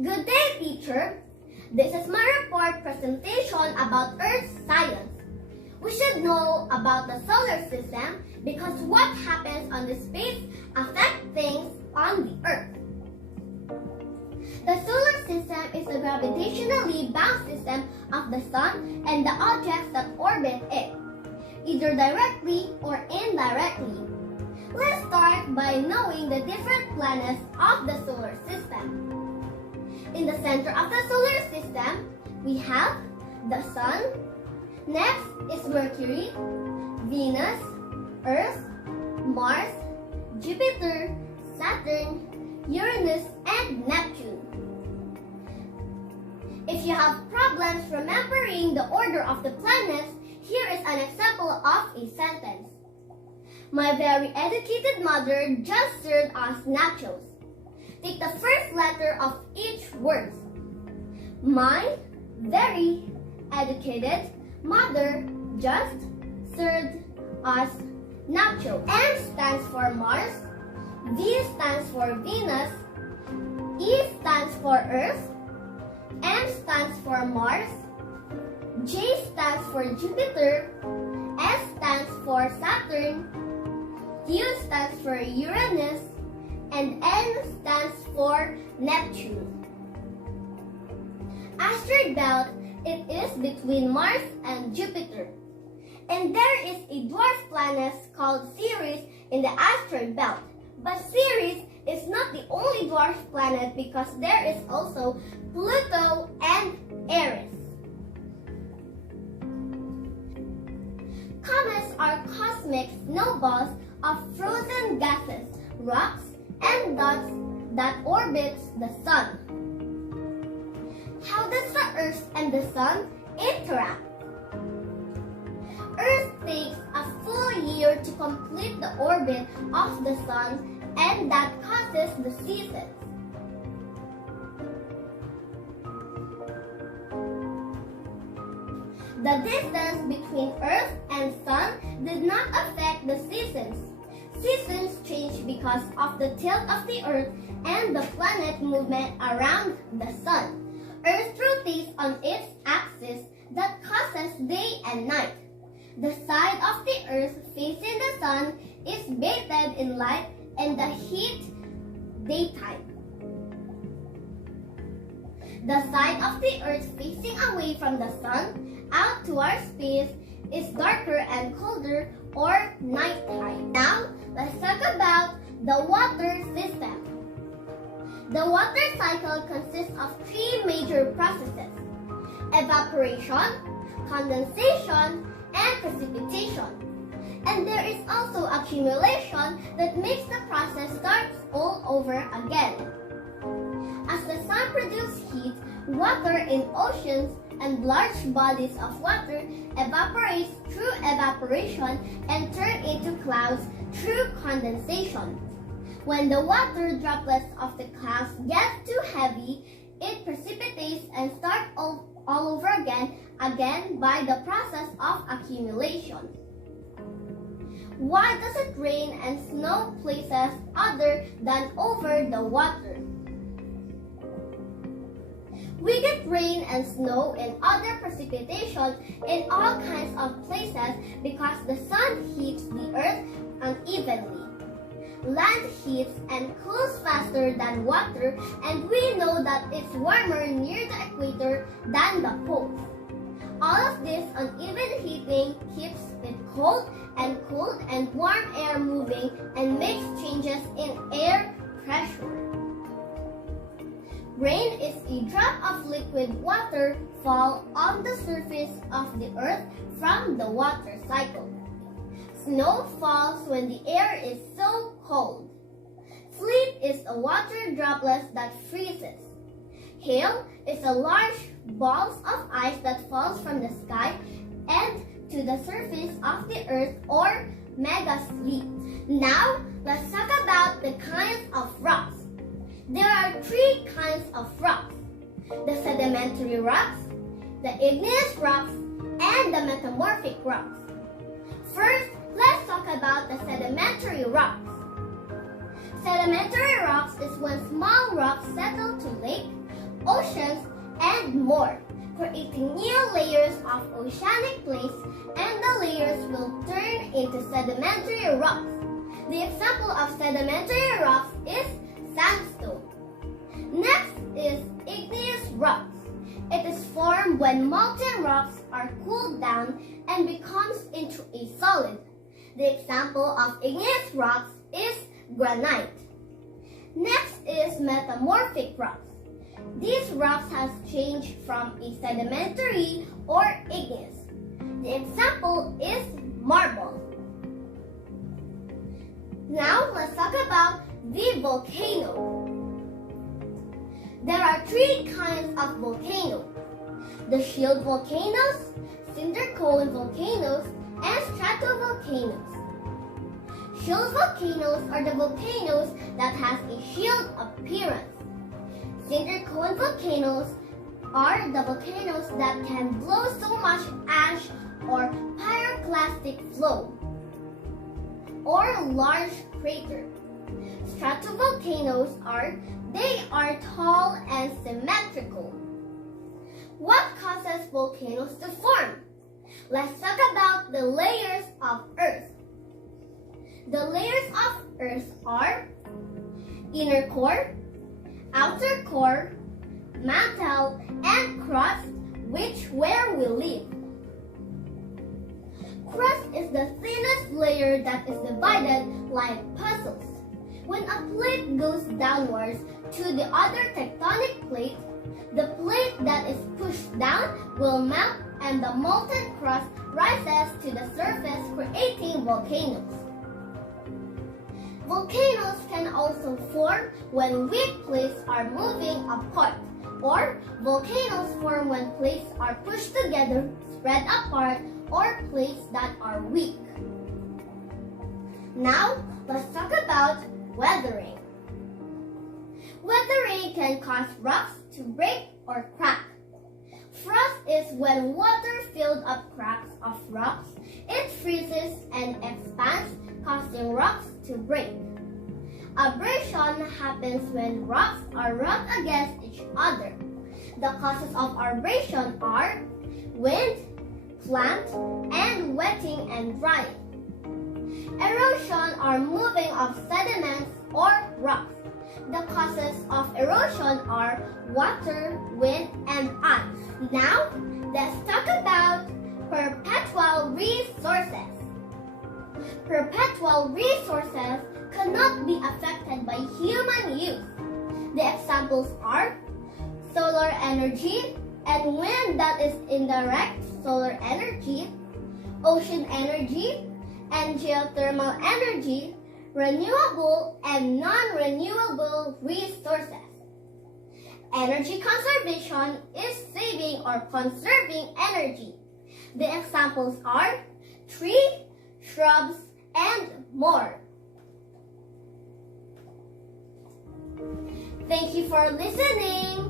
Good day, teacher. This is my report presentation about Earth science. We should know about the solar system because what happens on the space affects things on the Earth. The solar system is the gravitationally bound system of the Sun and the objects that orbit it, either directly or indirectly. Let's start by knowing the different planets of the solar system. In the center of the solar system, we have the Sun. Next is Mercury, Venus, Earth, Mars, Jupiter, Saturn, Uranus, and Neptune. If you have problems remembering the order of the planets, here is an example of a sentence. My very educated mother just served us nachos. Take the first letter of each word. My very educated mother just served us nachos. M stands for Mars, V stands for Venus, E stands for Earth, M stands for Mars, J stands for Jupiter, S stands for Saturn, U stands for Uranus, and N stands for Neptune. Asteroid belt, it is between Mars and Jupiter. And there is a dwarf planet called Ceres in the asteroid belt. But Ceres is not the only dwarf planet because there is also Pluto and Eris. Comets are cosmic snowballs of frozen gases, rocks, and dots that orbit the Sun. How does the Earth and the Sun interact? Earth takes a full year to complete the orbit of the Sun, and that causes the seasons. The distance between Earth and Sun did not affect the seasons. Seasons change because of the tilt of the Earth and the planet movement around the Sun. Earth rotates on its axis that causes day and night. The side of the Earth facing the Sun is bathed in light and the heat daytime. The side of the Earth facing away from the Sun out towards space is darker and colder or nighttime. Now, let's talk about the water system. The water cycle consists of three major processes: evaporation, condensation, and precipitation. And there is also accumulation that makes the process start all over again. As the Sun produces heat, water in oceans and large bodies of water evaporates through evaporation and turn into clouds through condensation. When the water droplets of the clouds get too heavy, it precipitates and starts all over again by the process of accumulation. Why does it rain and snow places other than over the water? We get rain and snow and other precipitation in all kinds of places because the Sun heats the Earth unevenly. Land heats and cools faster than water, and we know that it's warmer near the equator than the poles. All of this uneven heating keeps it cold and warm air moving and makes changes in air pressure. Rain is a drop of liquid water fall on the surface of the Earth from the water cycle. Snow falls when the air is so cold. Sleet is a water droplet that freezes. Hail is a large balls of ice that falls from the sky and to the surface of the Earth or megasleet. Now, let's talk about the kinds of rocks. There are three kinds of rocks: the sedimentary rocks, the igneous rocks, and the metamorphic rocks. First, let's talk about the sedimentary rocks. Sedimentary rocks is when small rocks settle to lake, oceans, and more, creating new layers of oceanic plates, and the layers will turn into sedimentary rocks. The example of sedimentary rocks is sandstone. Next is igneous rocks. It is formed when molten rocks are cooled down and becomes into a solid. The example of igneous rocks is granite. Next is metamorphic rocks. These rocks have changed from a sedimentary or igneous. The example is marble. Now let's talk about the volcano. There are three kinds of volcanoes: the shield volcanoes, cinder cone volcanoes, and stratovolcanoes. Shield volcanoes are the volcanoes that has a shield appearance. Cinder cone volcanoes are the volcanoes that can blow so much ash or pyroclastic flow, or large crater. Stratovolcanoes are tall and symmetrical. What causes volcanoes to form? Let's talk about the layers of Earth. The layers of Earth are inner core, outer core, mantle, and crust, where we live. Crust is the thinnest layer that is divided like puzzles. When a plate goes downwards to the other tectonic plate, the plate that is pushed down will melt and the molten crust rises to the surface, creating volcanoes. Volcanoes can also form when weak plates are moving apart, or volcanoes form when plates are pushed together, spread apart, or plates that are weak. Now, let's talk about weathering. Weathering can cause rocks to break or crack. Frost is when water filled up cracks of rocks. It freezes and expands, causing rocks to break. Abrasion happens when rocks are rubbed against each other. The causes of abrasion are wind, plant, and wetting and drying. Erosion are moving of sediments or rocks. The causes of erosion are water, wind, and ice. Now, let's talk about perpetual resources. Perpetual resources cannot be affected by human use. The examples are solar energy and wind that is indirect solar energy, ocean energy, and geothermal energy, renewable and non-renewable resources. Energy conservation is saving or conserving energy. The examples are tree, shrubs, and more. Thank you for listening.